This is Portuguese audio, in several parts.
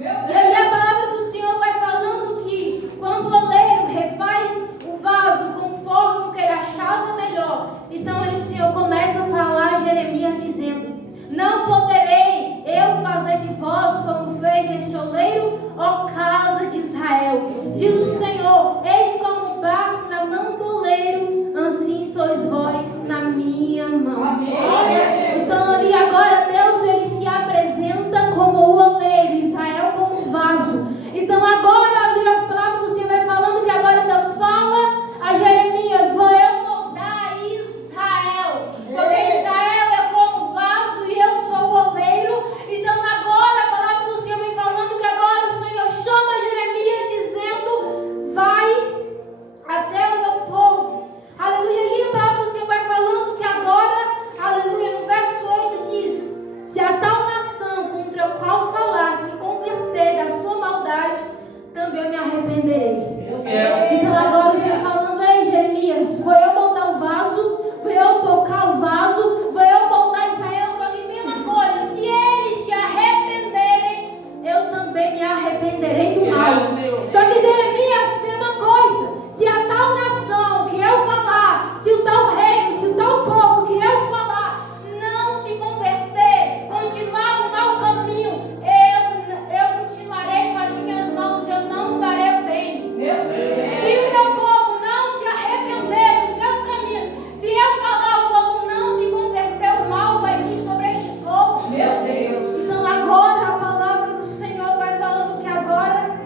E aí a palavra do Senhor vai falando que quando o oleiro refaz o vaso conforme o que ele achava melhor, então o Senhor começa a falar a Jeremias dizendo: não poderei eu fazer de vós como fez este oleiro, ó casa de Israel. Diz o Senhor: eis como um barco na mão do oleiro, assim sois vós na minha mão. Amém. Então ali agora Deus ele se apresenta como o oleiro, Israel como um vaso. Então agora ali a palavra do Senhor vai falando que agora Deus fala a Jeremias: vou eu moldar Israel, porque Israel é como vaso e eu sou o oleiro. Então agora a palavra do Senhor vem falando que agora o Senhor chama Jeremias dizendo: vai até o meu povo. Aleluia. E a palavra do Senhor vai falando que agora, aleluia, no verso 8 diz: se a tal nação contra a qual falar se converter da sua maldade, também eu me arrependerei. Então agora o Senhor falando: ei Jeremias, vou eu moldar o vaso, vou eu tocar o vaso, vou eu moldar Israel. Só que tem uma coisa: se eles se arrependerem, eu também me arrependerei do mal. Só que Jeremias tem uma coisa: se a tal nação que eu falar, se o tal reino, se o tal povo que eu falar não se converter, continuar no mau caminho, eu continuarei com as minhas mãos, eu não farei o bem. Se o meu povo não se arrepender dos seus caminhos, se eu falar, o povo não se converter, o mal vai vir sobre este povo. Meu Deus. Então agora a palavra do Senhor vai falando que agora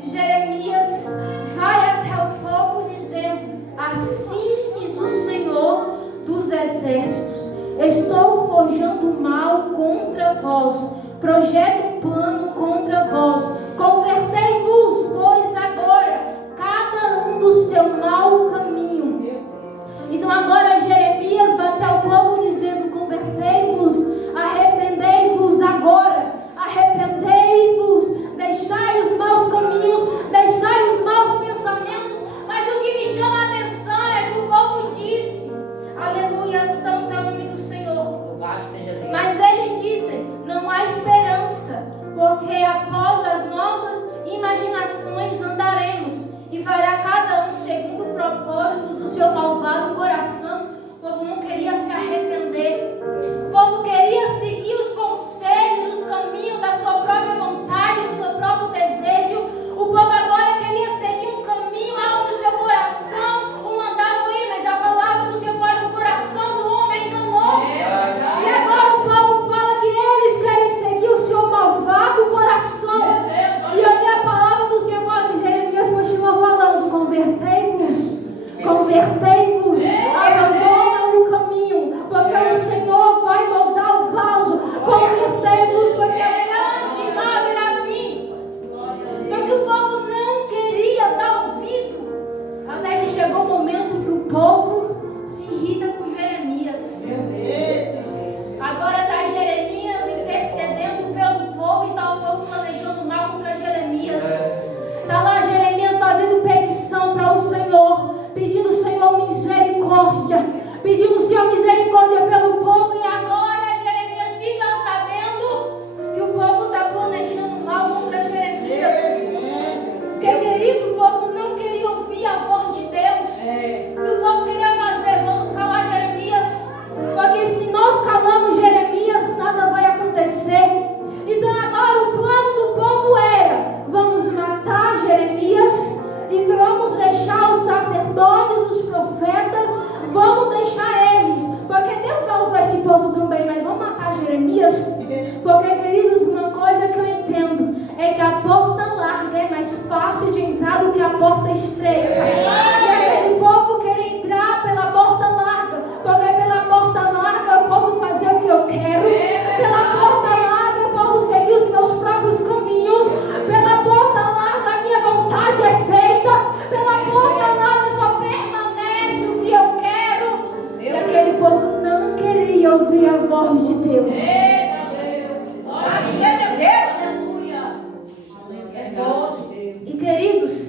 Jeremias vai até o povo dizendo: assim diz o Senhor dos exércitos, estou forjando mal contra vós, projeto um plano contra vós, convertei-vos, pois agora, cada um do seu mau caminho. Então agora Jeremias vai até o povo dizendo: convertei-vos, arrependei-vos agora, arrependei-vos, deixai os maus caminhos, deixai os maus pensamentos. Mas o que me chama a atenção é que o povo disse: aleluia, santo é o nome do Senhor. Mas eles dizem: não há esperança, porque após as nossas imaginações andaremos, e fará cada um segundo o propósito do seu malvado coração. O povo não queria se arrepender, o povo queria seguir os conselhos, os caminhos da sua própria vontade, do seu próprio desejo. O povo agora queria seguir um caminho aonde o seu coração o mandava ir, mas a palavra do Senhor fala que o coração do homem é enganoso. E agora o povo fala que eles querem seguir o seu malvado coração. E ali a palavra do Senhor fala que Jeremias continua falando: convertei-vos, convertei-vos, abandona o caminho, porque o Senhor vai moldar o vaso. Convertei-vos, porque a grande má virá vir. Só que o povo não queria dar ouvido, até que chegou o momento que o povo se irrita com Jeremias. Agora está Jeremias intercedendo pelo povo e está o povo planejando mal contra Jeremias. Está lá Jeremias fazendo petição para o Senhor, pedindo: Senhor, misericórdia, pedindo: Senhor, misericórdia pelo povo. E agora Jeremias fica sabendo que o povo está planejando mal contra Jeremias. Porque, querido, o povo não queria ouvir a voz de Deus. O que o povo queria fazer? Vamos calar Jeremias, porque se nós calamos Jeremias, nada vai acontecer. Então agora o plano do povo era: vamos matar Jeremias e vamos deixar os sacerdotes, os profetas, vamos deixar eles, porque Deus vai usar esse povo também, mas vamos matar Jeremias. Porque, queridos, uma coisa que eu entendo é que a porta larga é mais fácil de entrar do que a porta estreita. E aquele povo quer entrar pela porta larga, porque pela porta larga eu posso fazer o que eu quero, pela porta larga eu posso seguir os meus próprios caminhos, pela porta larga a minha vontade é feita, pela porta larga só permanece o que eu quero. E aquele povo não queria ouvir a voz de Deus. E, queridos,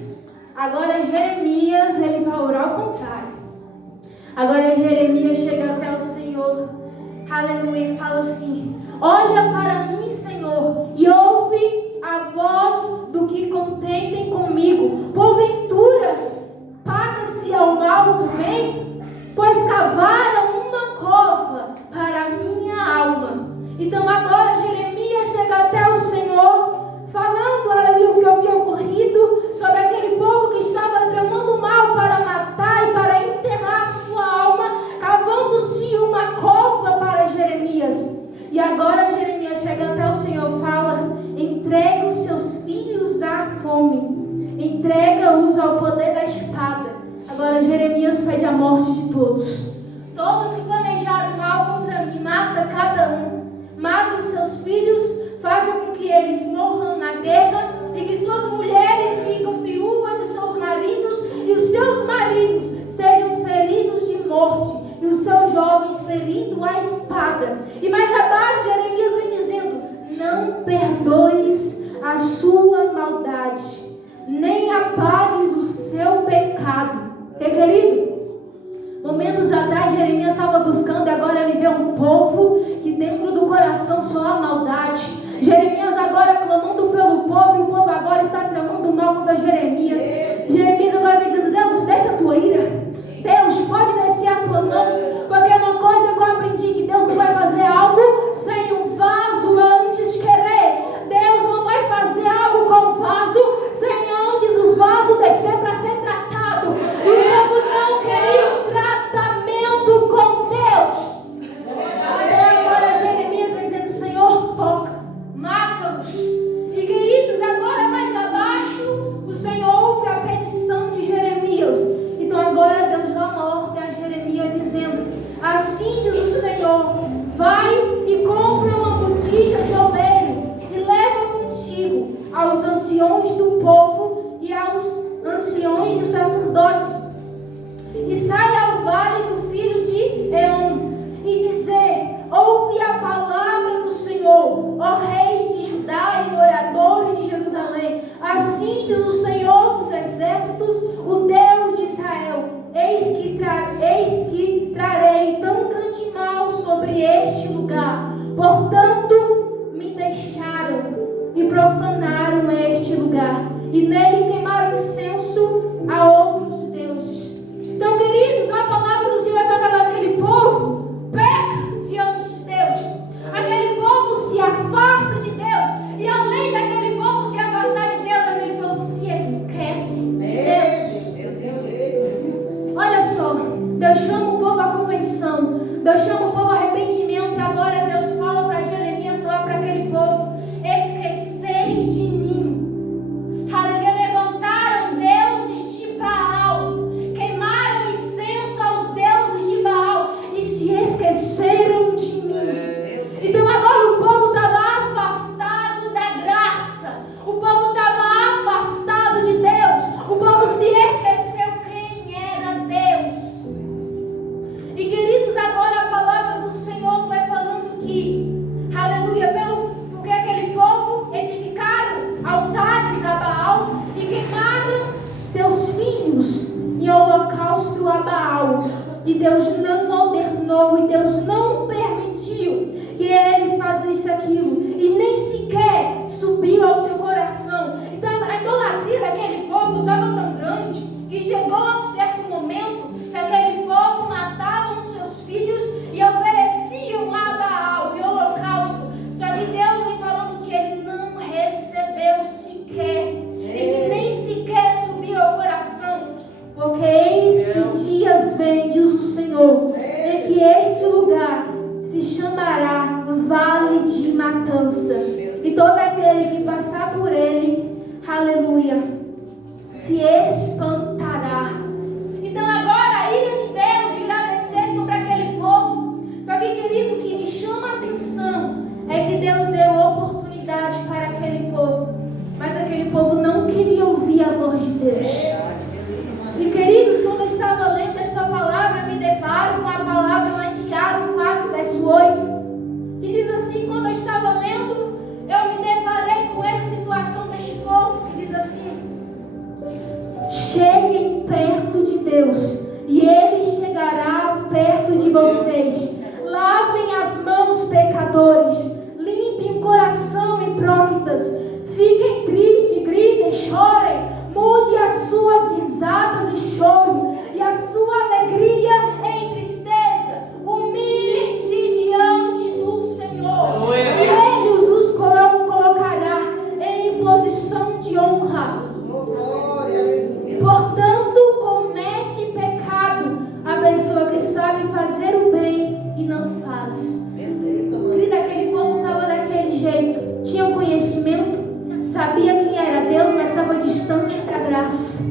agora Jeremias ele vai orar ao contrário. Agora Jeremias chega até o Senhor, aleluia, e fala assim: olha para mim, Senhor, e ouve a voz Jeremias pede a morte de todos. Todos que planejaram mal contra mim, mata cada um. Mata os seus filhos, faça com que eles morram na guerra e que suas mulheres ficam viúvas de seus maridos e os seus maridos sejam feridos de morte e os seus jovens feridos à espada. E mais abaixo Jeremias vem dizendo: não perdoes a sua maldade, nem apagues o seu pecado. Querido, momentos atrás Jeremias estava buscando e agora ele vê um povo que dentro do coração só há maldade. Jeremias agora clamando pelo povo e o povo agora está tramando mal contra Jeremias. Jeremias agora vem dizendo: Deus, deixa a tua ira. Deus, pode descer a tua mão. Porque uma coisa que eu aprendi, que Deus não vai fazer algo sem o vaso antes querer. Deus não vai fazer algo com o vaso sem antes o vaso descer para ser tratado. E o povo não queria um tratamento com Deus. Então agora Jeremias vem dizendo: Senhor, toca, mata-os. E queridos, agora mais abaixo o Senhor ouve a petição de Jeremias. Então agora Deus dá uma ordem a Jeremias dizendo: assim diz o Senhor, vai e compra uma botija de ovelho e leva contigo aos anciões do povo e aos anciões dos sacerdotes, e sai ao vale do filho de Eon, e dizer: ouve a palavra do Senhor, ó rei de Judá e morador de Jerusalém. Assim diz o Senhor dos exércitos, o Deus de Israel: eis que trarei tão grande mal sobre este lugar. Portanto, me deixaram e profanaram este lugar, e nele queimaram incenso a outros deuses. Então, queridos, a palavra do Senhor vai falar: aquele povo peca diante de Deus. Aquele povo se afasta de Deus. E além daquele povo se afastar de Deus, aquele povo se esquece de Deus. Olha só, Deus chama o povo à convenção, Deus chama o povo ao arrependimento. E agora Deus fala para Jeremias, fala para aquele povo: esqueceis de mim. Aleluia. Levantaram deuses de Baal, queimaram incenso aos deuses de Baal e se esqueceram de mim. Então agora o povo estava afastado da graça, o povo estava afastado de Deus, o povo se esqueceu quem era Deus. E queridos, agora a palavra do Senhor vai falando que, aleluia, porque aquele povo edificaram altares a Baal e queimaram seus filhos em holocausto a Baal. E Deus não ordenou, e Deus não permitiu que eles fizessem aquilo, e nem sequer subiu ao seu coração. Então a idolatria daquele povo estava tão grande que chegou a um certo momento que aquele povo matavam os seus filhos e ofereciam a Baal e holocausto. Só que Deus vem falando que ele não recebeu sequer, e que nem sequer subiu ao coração. Porque eis que dias vem, diz o Senhor, em que este lugar se chamará Vale de Matança, e todo aquele que passar por ele, aleluia, se espantará. Então agora a ira de Deus irá descer sobre aquele povo. Só que, querido, o que me chama a atenção é que Deus deu oportunidade para aquele povo, mas aquele povo não queria ouvir a voz de Deus. E, queridos, quando eu estava lendo esta palavra, eu me deparo com a palavra lá em Tiago 4, verso 8, que diz assim: quando eu estava lendo, eu me deparei com essa situação deste povo, que diz assim: cheguem perto de Deus, e Ele chegará perto de vocês. Lavem as mãos, pecadores, limpem o coração, hipócritas, fiquem tristes, gritem, chorem, mude as suas risadas e choro, e a sua alegria em tristeza. Humilhem-se diante do Senhor, e Ele os colocará em posição de honra. Portanto, comete pecado a pessoa que sabe fazer o bem e não faz. Querida, aquele povo estava daquele jeito, tinha o conhecimento, sabia quem era Deus, mas estava distante da graça.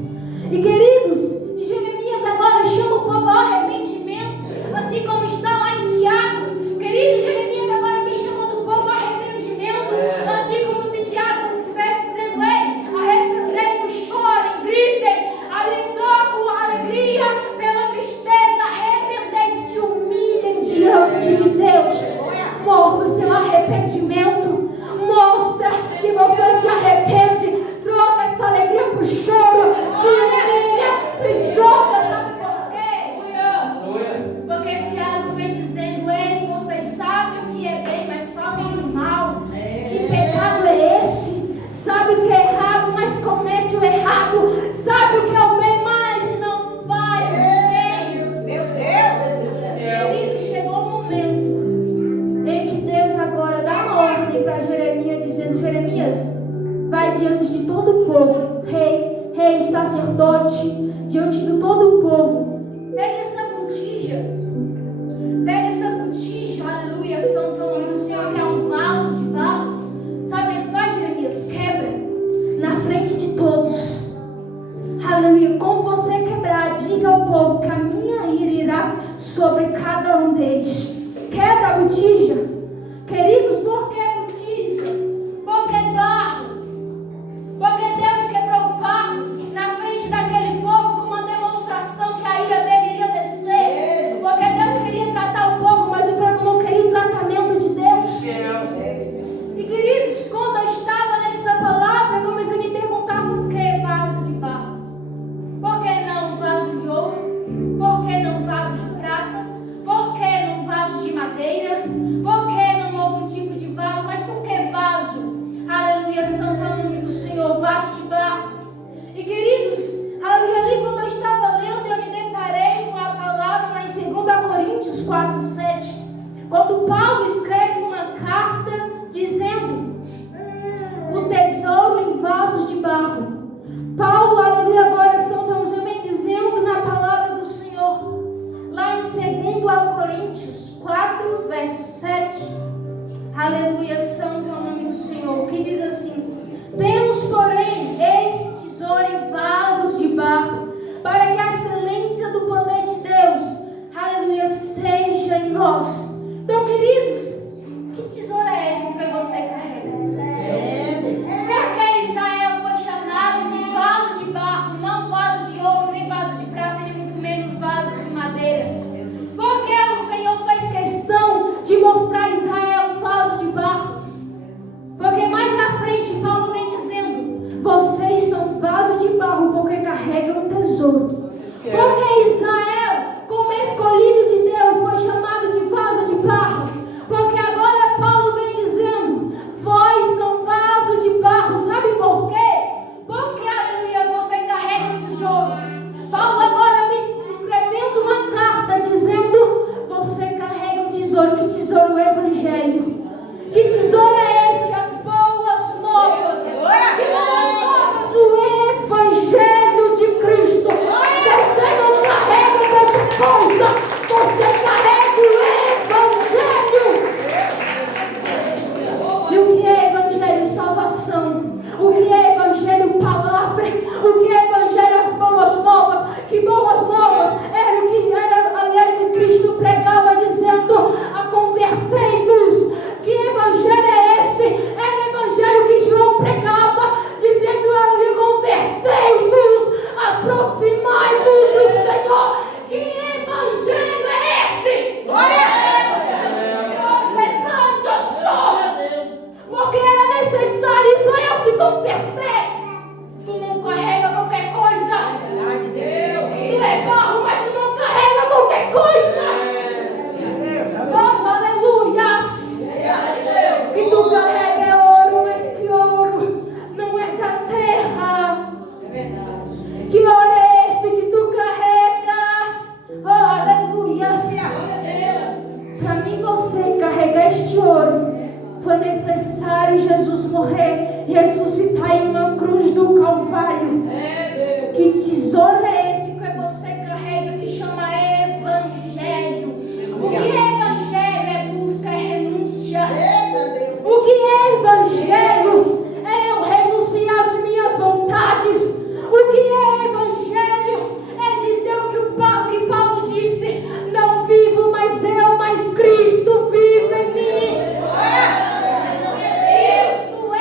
E, queridos, Jeremias agora quebrar diante de todo o povo, rei, sacerdote, diante de todo o povo. Pega essa botija, aleluia, santo nome do Senhor, que é um vaso de barro. Sabe, ele faz, Jeremias, quebra na frente de todos. Aleluia, como você quebrar, diga ao povo que a minha ira irá sobre cada um deles. Quebra a botija. Queridos, por que botija? Por que barro? Porque Deus quebrou o barro na frente daquele povo como uma demonstração que a ira dele iria descer. Porque Deus queria tratar o povo, mas o povo não queria o tratamento de Deus. E queridos, quando eu estava nessa palavra, eu comecei a me perguntar por que vaso de barro? Por que não vaso de ouro? Por que não vaso de prata? Por que não vaso de madeira? Por que não outro tipo de vaso? Mas por que vaso? Aleluia, santo é o nome do Senhor, vaso de barro. E queridos, ali quando eu estava lendo, eu me deparei com a palavra lá em 2 Coríntios 4:7, quando Paulo escreve uma carta dizendo o tesouro em vasos de barro. Paulo, aleluia, agora Santo Deus vem dizendo na palavra do Senhor, lá em 2 Coríntios 4, verso 7, aleluia, santo é o nome do Senhor, que diz assim: temos, porém, este tesouro em vasos de barro, para que a excelência do poder de Deus, aleluia, seja em nós. Então, queridos, que tesouro é esse que você carrega? Porque Israel foi chamado de vaso de barro, não vaso de ouro, nem vaso de prata, nem muito menos vaso de madeira. Porque o Senhor fez questão de mostrar a Israel um vaso de barro. Porque mais na frente Paulo vem dizendo: vocês são vaso de barro porque carregam um tesouro. Porque Israel, como escolhido de Deus, foi chamado de vaso de barro. Porque agora Paulo vem dizendo: vós são vaso de barro. Sabe por quê? Porque, aleluia, você carrega um tesouro. Paulo agora vem escrevendo uma carta dizendo: você carrega um tesouro. Que tesouro? O Evangelho. Que tesouro é esse? As boas novas. Que boas novas? O Evangelho de Cristo. Você não carrega qualquer coisa, você carrega o Evangelho. E o que é Evangelho? Salvação. O que é Evangelho? Palavra. O que é Evangelho? As boas novas. Que boas novas? Era o que Cristo pregava, dizendo: convertei-vos. Que Evangelho é esse? Era o Evangelho que João pregava, dizendo: convertei-vos, aproximai-vos do Senhor. Que Evangelho é esse? Porque era necessário Israel se converter. Tu não carrega qualquer coisa. Tu é barro, mas tu não carrega qualquer coisa. Oh, aleluia. Que tu carrega é ouro, mas que ouro não é da terra. Que ouro é esse que tu carrega? Oh, aleluia. Para mim, você carregar este ouro, foi necessário Jesus morrer e ressuscitar em uma cruz do Calvário. Que tesouro é esse que você carrega? Se chama Evangelho. O que é Evangelho? É busca, é renúncia. O que é Evangelho? É eu renunciar às minhas vontades. O que é Evangelho? É dizer o que Paulo disse: não vivo mais eu, mas Cristo vive em mim. Isto é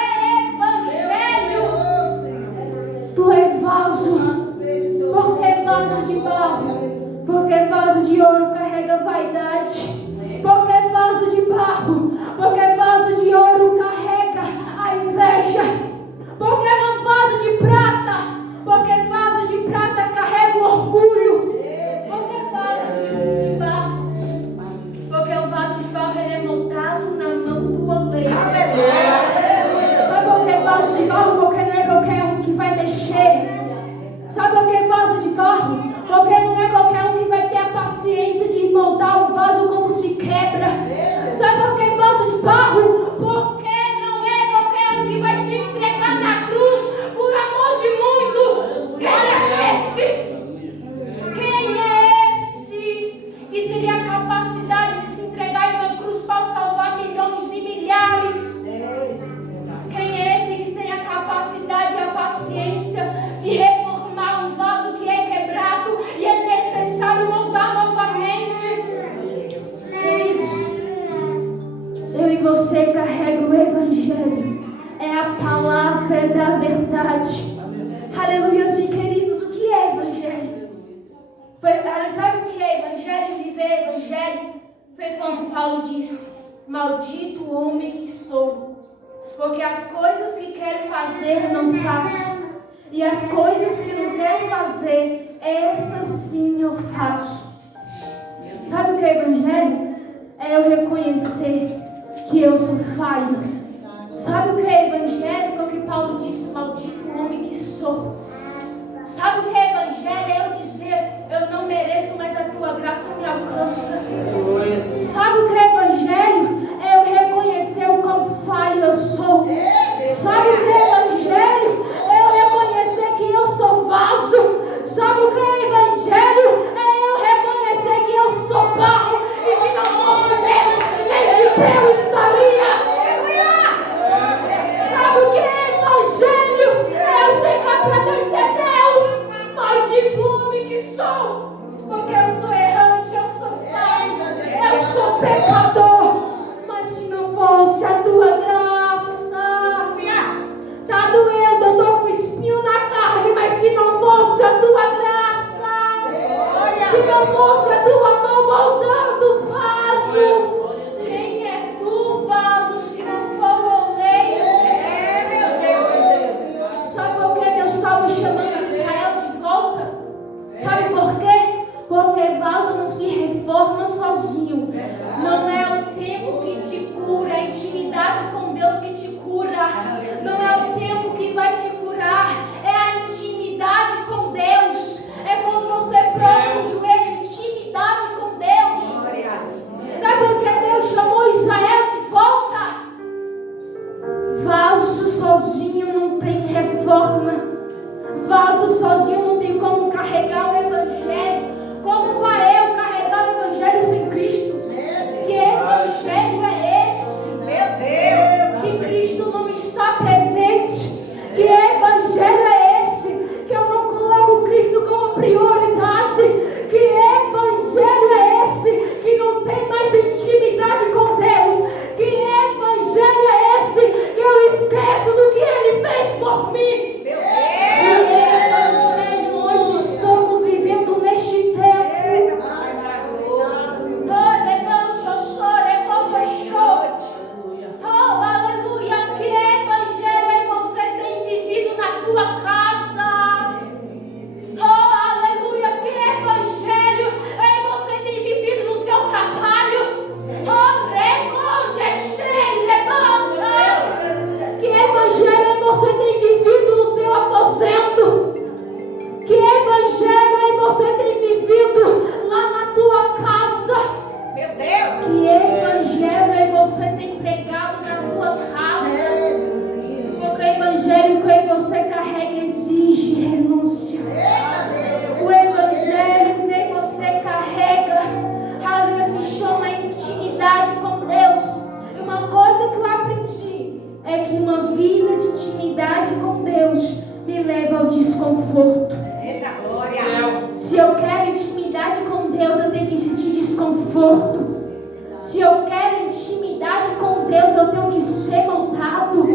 Evangelho. Tu é vaso. Por que vaso de barro? Porque vaso de ouro carrega vaidade. Porque vaso de barro? Porque vaso de ouro carrega a inveja. Porque não vaso de prata? Porque vaso de prata carrega o orgulho. Porque vaso de barro? Porque o vaso de barro ele é montado na mão do oleiro. Sabe por que vaso de barro? Porque não é qualquer um que vai mexer. Sabe por que vaso de barro? Porque não é qualquer um que vai ter a paciência de moldar o vaso como fé da verdade. Aleluia, sim, queridos, o que é evangelho? Sabe o que é evangelho? Viver evangelho? Foi como Paulo disse: maldito o homem que sou, porque as coisas que quero fazer não faço, e as coisas que não quero fazer, essas sim eu faço. Sabe o que é evangelho? É eu reconhecer que eu sou falho. Sabe o que é evangelho? Foi o que Paulo disse: maldito o homem que sou. Sabe o que é evangelho? É eu dizer: eu não mereço, mas a tua graça me alcança. Sabe o que é evangelho? É eu reconhecer o quão falho eu sou. Sabe o que é evangelho? É eu reconhecer que eu sou vaso. Sabe o que é evangelho? É eu reconhecer que eu sou barro. E se não fosse Deus, nem de Deus estaria. Sabe o que é evangelho? É eu chegar para dentro de Deus. Maldito homem que sou. Porque eu sou errante, eu sou falho, eu sou pecador. Mas se não fosse a tua graça, tá doendo, eu tô com espinho na carne. Mas se não fosse a tua graça, se não fosse a tua mão moldando o vaso, quem é tu, vaso, se não for o oleiro? Sabe por que Deus estava chamando Israel de volta? Sabe por quê? Porque vaso não se reforma sozinho. Não é o tempo que te cura, é a intimidade com Deus que te cura. Não é o tempo que vai te curar, é a intimidade com Deus. É quando você prostra o joelho, intimidade com Deus. Sabe por que Deus chamou Israel de volta? Vaso sozinho não tem reforma. Vaso sozinho não tem como carregar o evangelho. Como vai eu carregar o evangelho sem Cristo? Que evangelho é esse? Meu Deus! Que Cristo não está presente. Que evangelho é esse? Que eu não coloco Cristo como prioridade. Que evangelho é esse? Que não tem mais intimidade com Deus. Que evangelho é esse? Que eu esqueço do que Ele fez por mim. Meu Evangelho nós estamos vivendo neste tempo. Eita, Pai maravilhoso! Oh, levante o choro, como eu choro. Oh, aleluia. Que evangelho você tem vivido na tua casa. Oh, aleluia. Que evangelho você tem vivido no teu trabalho. Oh, reconde, levanta. Que evangelho você tem vivido no teu aposento. Que evangelho você tem vivido lá na tua casa. Meu Deus! Que evangelho você tem pregado na tua casa. Porque o evangelho que você carrega exige renúncia. O evangelho que você carrega, aleluia, se chama intimidade com Deus. E uma coisa que eu aprendi é que uma vida de intimidade com Deus me leva ao desconforto. Eita, glória! Se eu quero intimidade com Deus, eu tenho que sentir desconforto. Se eu quero intimidade com Deus, eu tenho que ser moldado.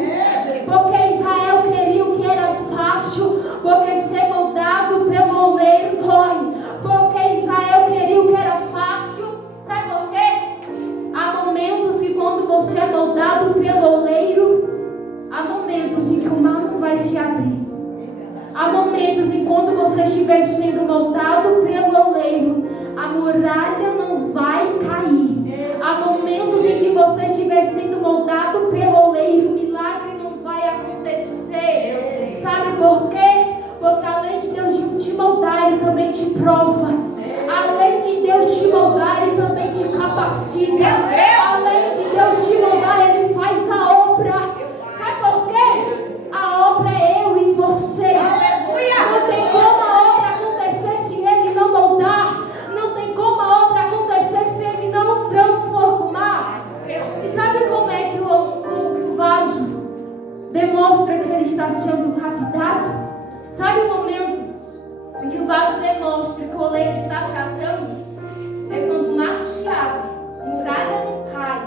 Porque Israel queria o que era fácil. Porque ser moldado pelo oleiro dói. Porque Israel queria o que era fácil. Sabe por quê? Há momentos que quando você é moldado pelo oleiro, há momentos em que o mar não vai se abrir. Há momentos em quando você estiver sendo moldado pelo oleiro, a muralha não vai cair. Há momentos em que você estiver sendo moldado pelo oleiro, o milagre não vai acontecer. Sabe por quê? Porque além de Deus te moldar, Ele também te prova. Além de Deus te moldar, Ele também te capacita. Além de Deus te moldar, Ele faz a obra. Sabe por quê? A obra é eu e você. Não tem como a obra acontecer se Ele não moldar. Não tem como a obra acontecer se Ele não transformar. E sabe como é que o vaso demonstra que ele está sendo lapidado? Sabe o momento em que o vaso demonstra que o oleiro está tratando? É quando o mar se abre, a muralha não cai.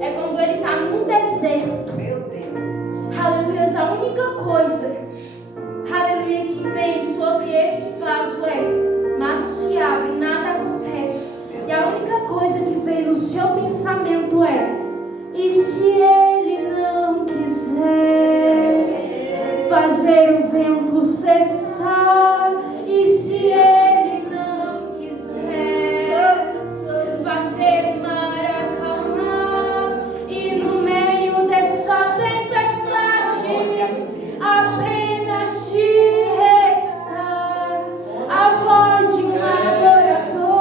É quando ele está num deserto. Meu Deus! Aleluia. a única coisa, aleluia, que vem sobre este vaso é: mar não se abre, nada acontece. E a única coisa que vem no seu pensamento é: e se ele não quiser fazer o vento cessar? E se ele não quiser fazer o mar acalmar? E no meio dessa tempestade apenas te restar a voz de um adorador.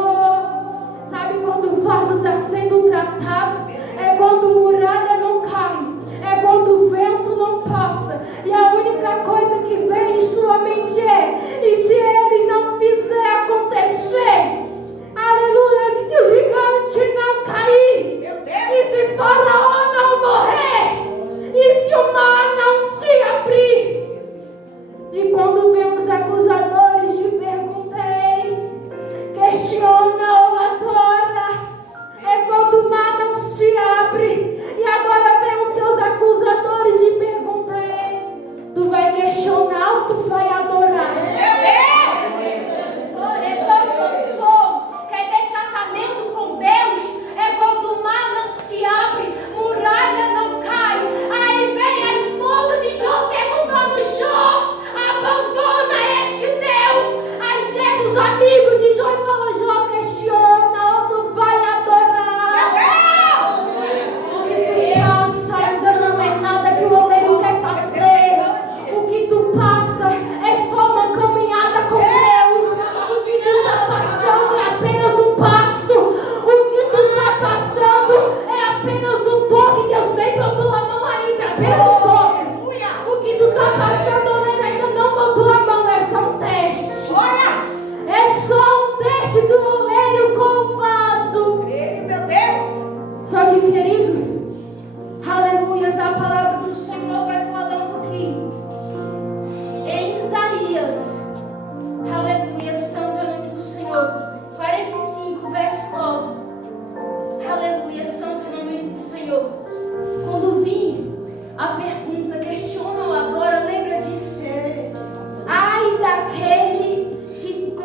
Sabe quando o vaso está sendo tratado? É quando muralha não cai, é quando o vento não passa, e a única coisa que vem em sua mente é: e se ele não fizer acontecer? Aleluia! Se o gigante não cair, e se Faraó não morrer, e se o mar não se abrir? E quando vem os acusadores, te perguntei, questiona ou adora. É quando o mar não se abre, e agora vem os seus acusadores e perguntei, tu vai questionar ou tu vai adorar? Eu sou. Quer ver tratamento com Deus? É quando o mar não se abre, muralha não cai. Aí vem a esposa de Jó perguntando: Jó, abandona este Deus. Aí chega os amigos de Jó e falam: Jó, questiona ou tu vai adorar? O que tu passa ainda não é nada que o oleiro quer fazer. O que tu passa é só uma caminhada com Deus. O que tu está passando é apenas um passo. O que tu está passando é apenas um toque. Deus nem botou a mão ainda, é apenas um toque. O que tu está passando, o oleiro ainda não botou a mão, é só um teste. É só um teste do oleiro com o vaso. Meu Deus. Só que, querido, aleluias, a palavra do Senhor vai falando aqui em Isaías, aleluia, santo é o nome do Senhor, 45, verso 9, aleluia, santo é o nome do Senhor. Quando vir a pergunta, questiona ou agora, lembra disso. Ai daquele que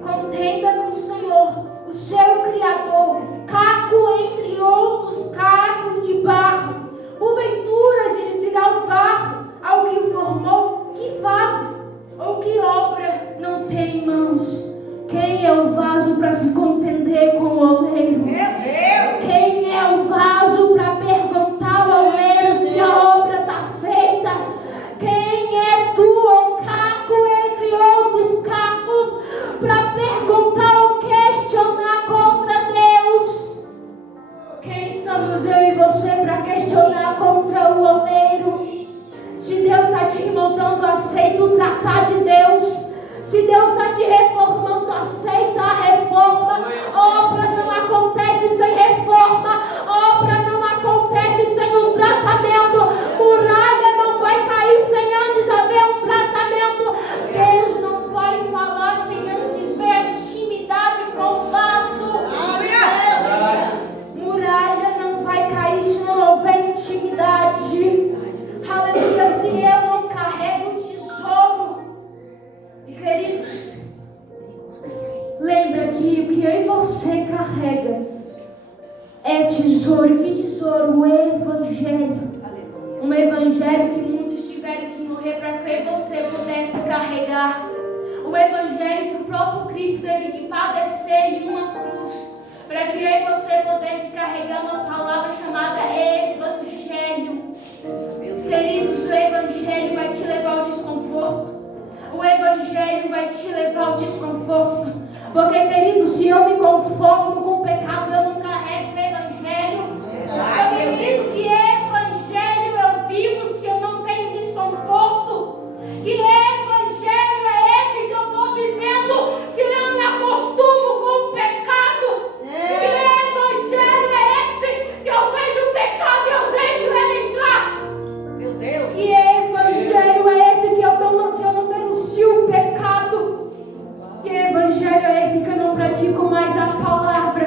contenda com o Senhor, o seu Criador, caco entre outros cacos de barro, porventura de lhe tirar o barro ao que o formou, que faz, ou que obra não tem mãos? Quem é o vaso para se contender com o oleiro? Meu Deus. Quem é o vaso para perguntar ao oleiro se a obra está feita? Quem é tu, ó caco entre outros cacos, para perguntar ou questionar contra Deus? Quem somos eu e você para questionar contra o oleiro? Se Deus está te moldando, aceita o tratar de Deus. Se Deus está te reformando, aceita a reforma. Obra não acontece sem reforma. Obra não acontece sem um tratamento. Muralha não vai cair sem antes haver um tratamento. Deus não vai falar sem antes ver a intimidade com o vaso. Muralha não vai cair se não houver intimidade. Aleluia, se eu não carrego um tesouro. E queridos, lembra que o que eu e você carrega é tesouro. Que tesouro? O Evangelho. Um Evangelho que muitos tiveram que morrer para que eu e você pudesse carregar. O Evangelho que o próprio Cristo teve que padecer em uma cruz para que eu e você pudesse carregar uma palavra chamada Evangelho. Queridos, o Evangelho vai te levar ao desconforto. O Evangelho vai te levar ao desconforto. Porque, queridos, se eu me conformo com o pecado, eu não carrego o Evangelho. Porque, querido, que Evangelho eu vivo se eu não tenho desconforto? Que Evangelho é esse que eu estou vivendo se eu não me acostumo com o pecado? Que Evangelho é esse se eu vejo o pecado e eu deixo ele entrar? Meu Deus. Que Evangelho é esse que eu não denuncio o pecado? Que Evangelho é esse que eu não pratico mais a palavra?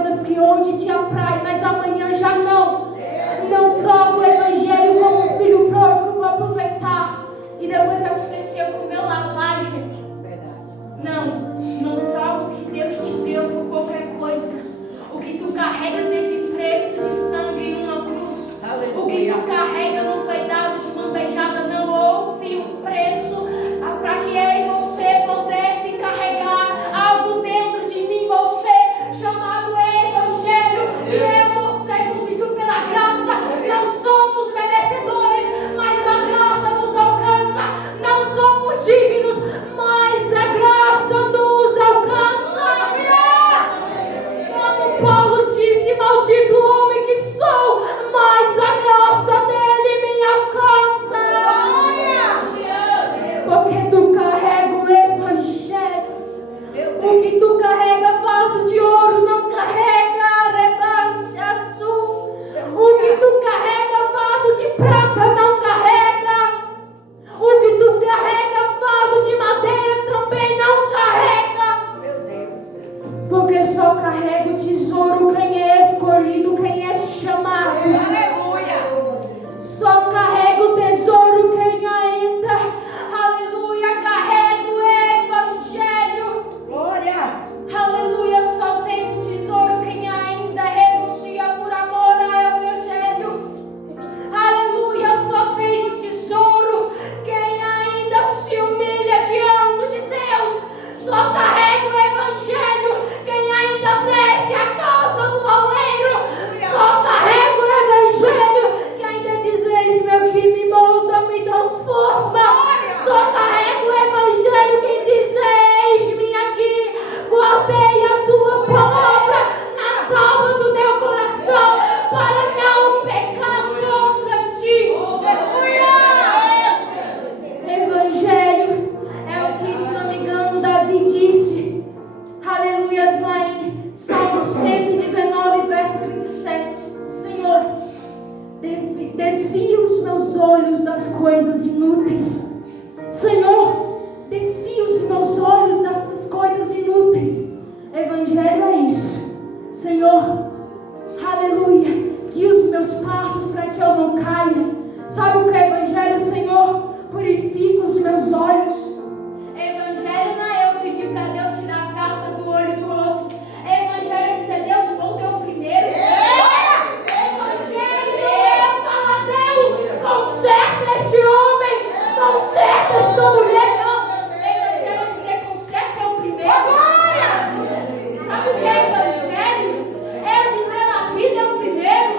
coisas que hoje te aprai, mas amanhã já não. Não troca o evangelho como um filho pródigo, vou aproveitar. E depois aconteceu com o meu lavagem. Não troca o que Deus te deu por qualquer coisa. O que tu carrega teve preço de sangue em uma cruz. O que tu carrega não foi dado de mão beijada, não. Houve um preço para que eu e você pudesse carregar algo dentro de mim, você, chamado Evangelho. E eu, você, conseguiu pela graça. Não somos merecedores, mas a graça nos alcança. Não somos dignos, mas a graça nos alcança. Como Paulo disse: maldito homem que sou, mas a graça dele me alcança. Porque tu carrega o evangelho. O que tu carrega, vaso de ouro, não carrega rebate azul. O que tu carrega, vaso de prata, não carrega. O que tu carrega, vaso de madeira, também não carrega. Meu Deus. Porque só carrega o tesouro quem é escolhido, quem é chamado. Aleluia. Só carrega o tesouro quem ainda, aleluia, carrega o evangelho. Glória. Aleluia, só tem um tesouro quem ainda renuncia por amor ao evangelho. Aleluia, só tem um tesouro quem ainda se humilha diante de Deus. Só carrega o evangelho quem ainda desce a casa do oleiro. Só carrega o evangelho quem ainda diz: eis meu que me molda, me transforma. Só carrega o evangelho quem diz: eis-me aqui, guardei a tua palavra na tábua do meu coração para não pecar contra ti. Evangelho é o que, se não me engano, Davi disse, aleluias, lá em Salmo 119, verso 37. Senhor, desvia os meus olhos das coisas inúteis. Senhor, desvia os meus olhos das coisas inúteis. Evangelho é isso. Senhor, aleluia, guia os meus passos para que eu não caia. Sabe o que é evangelho, Senhor? Purifica os meus olhos. Evangelho não é eu pedir para Deus tirar a traça do olho do outro. Evangelho é dizer: Deus, molde eu primeiro. Evangelho não é eu falar: Deus, conserta este homem, conserta esta mulher. Não. Evangelho é dizer: conserta eu primeiro. Sabe o que é evangelho? É eu dizer: a vida é o primeiro.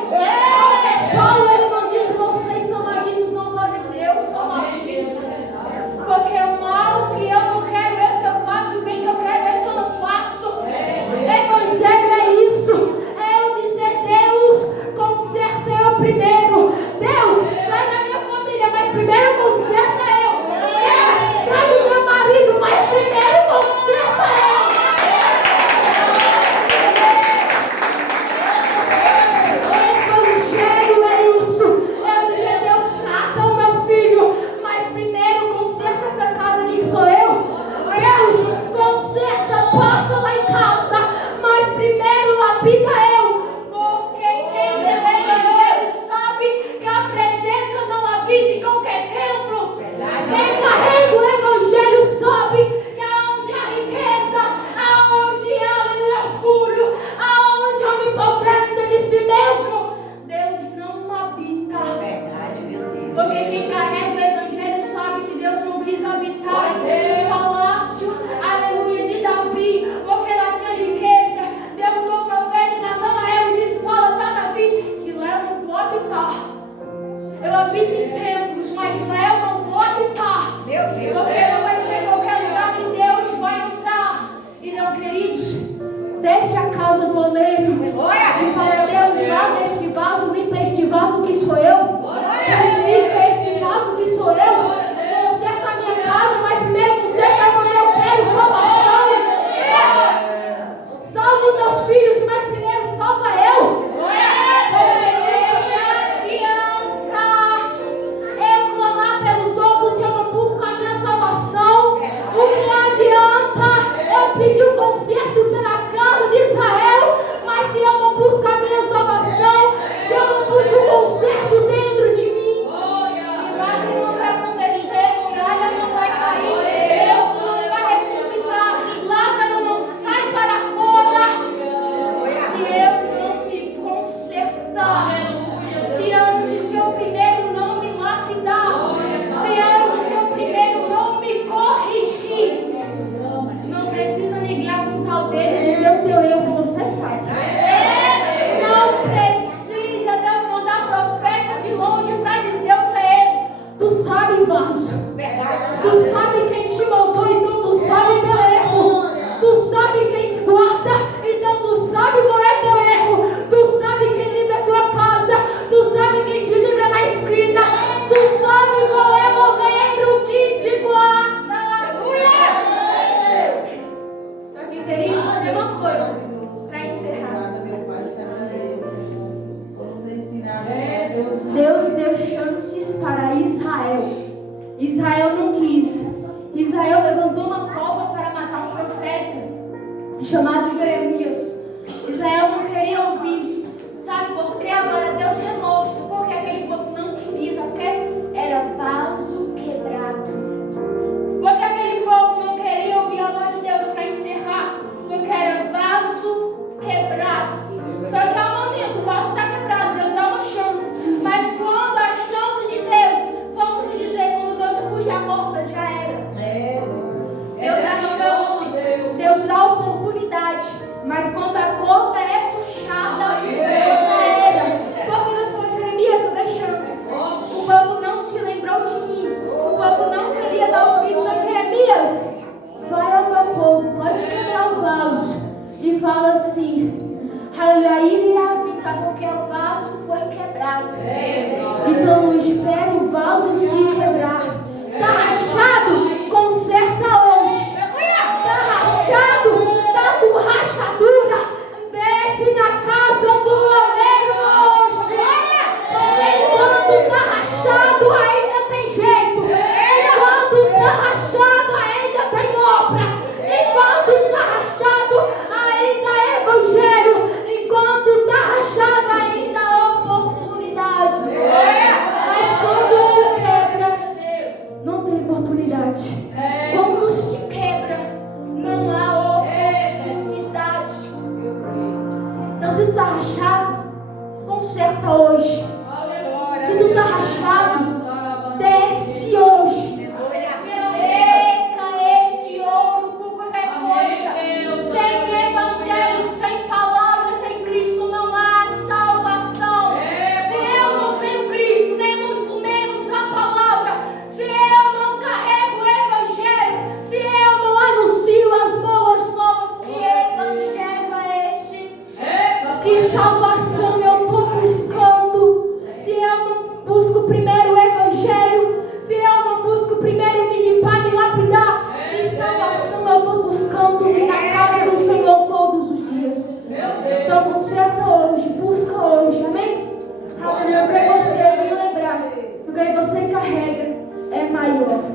Paulo, ele não diz: vocês são malditos, não podem ser, eu sou maldito. Porque o mal que eu não quero, esse eu faço, o bem que eu quero, esse eu não faço. Evangelho é isso. É eu dizer: Deus, conserta eu primeiro. Deus, traz a minha família, mas primeiro conserta eu. Deus, traz o meu marido, mas primeiro conserta eu. Evangelho é isso. Eu dizer: Deus, trata o meu filho, mas primeiro conserta essa casa aqui que sou eu. Deus, conserta, passa lá em casa, mas primeiro habita eu. Porque quem tem o evangelho sabe que a presença não habita em qualquer templo. Quem carrega o evangelho sabe que aonde há riqueza, aonde há orgulho, aonde há onipotência de si mesmo, Deus não habita. Verdade, meu Deus. Porque quem carrega o evangelho sabe que Deus não quis habitar no palácio, aleluia, de Davi, porque lá tinha riqueza. Deus usou o profeta Natanael e disse: fala para Davi que lá eu não vou habitar. Eu habito em templos, mas lá eu não vou habitar. Meu Deus. Porque não vai ser qualquer lugar que Deus vai entrar. Então, queridos, desce a casa do oleiro e fala: Deus, lava este vaso, limpa este vaso que sou eu. Purifica este vaso que sou eu. Conserta a minha casa, mas primeiro conserta o meu quero salvação. Salva os meus filhos, mas primeiro salva eu. Porque não adianta eu clamar pelos outros se eu não busco a minha salvação. Israel. Israel não quis. Israel levantou uma cova para matar um profeta chamado Jeremias. Israel não queria ouvir. Sabe por quê? Agora Deus demonstra. Porque aquele povo não queria. Sabe por quê? Era vaso quebrado. Porque aquele povo não queria ouvir a voz de Deus para encerrar. Porque era vaso quebrado. Só que ao momento o vaso está quebrado, Deus dá uma chance. Mas quando a chance de Deus, vamos dizer, quando Deus puxa a corda, já era. Deus dá chance, Deus dá oportunidade. Mas quando a corda é puxada, já era. Porque Deus falou, Jeremias, eu dei chance. O povo não se lembrou de mim. O povo não queria dar ouvido para Jeremias. Vai ao teu povo, pode quebrar o vaso. E fala assim. Aí virá a vista, porque o vaso foi quebrado. Então não espere o vaso se quebrar. Está rachado? Conserta hoje. Está rachado? Está com rachadura? Desce na casa do oleiro hoje. Porque enquanto está rachado, ainda tem jeito. Enquanto está rachado, ainda tem obra. Enquanto está rachado, ainda é evangelho. Enquanto está rachado, ainda há oportunidade. Mas quando se quebra, não tem oportunidade. Quando se quebra, não há oportunidade. Então, se tu está rachado, conserta hoje. Se tu está rachado, desce hoje. Perca este ouro por qualquer coisa. Sem evangelho, sem palavra, sem Cristo não há salvação. Se eu não tenho Cristo, nem muito menos a palavra. Se eu não carrego o evangelho, se eu não anuncio as boas novas, que evangelho é este? Que salvação eu estou buscando? Se eu não busco primeiro o evangelho, se eu não busco primeiro me limpar, me lapidar, que salvação eu estou buscando? Vir na casa do Senhor todos os dias. Então conserta hoje, busca hoje, amém? Aleluia. O que você, eu vou lembrar, o que você carrega é maior.